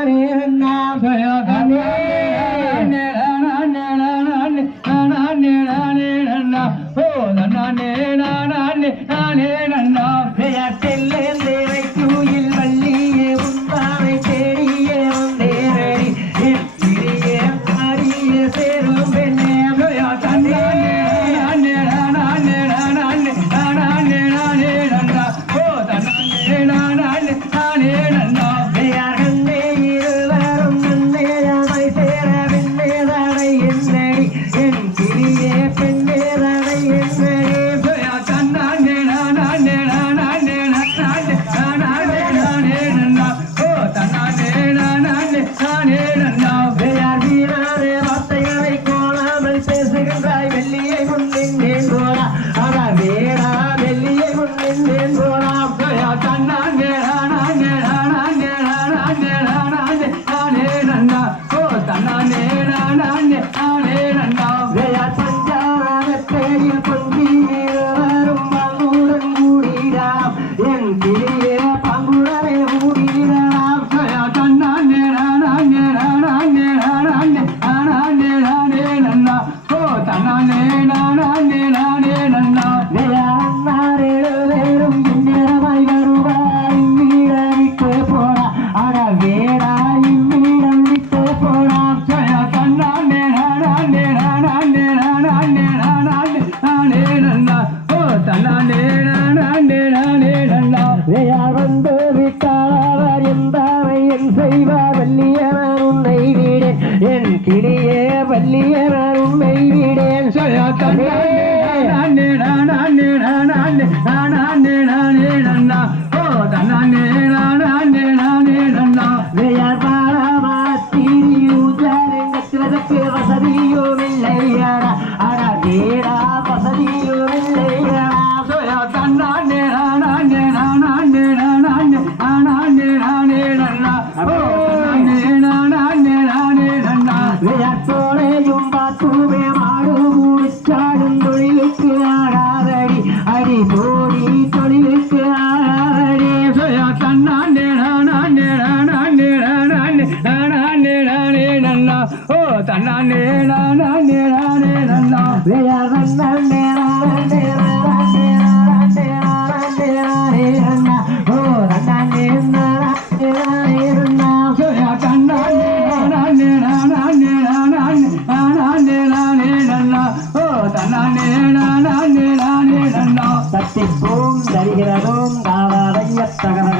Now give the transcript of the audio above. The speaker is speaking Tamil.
ፈጣሪና ፈያታኔ That's what I விழால் வந்து விட்டால் அவர் என்பாவை என் செய்வார் வள்ளியவர் உன்னை வீடேன் என் கிளியே வள்ளியவர் உன்னை வீடேன் நானே நானே நானே நானே நானே நானே நானே ஓ நானே ஓ தன்னாண்டே நானே நானே நன்னா வேற நன்னே தட்டி பூம் தரிகிறதும் தாராதைய தகரகரை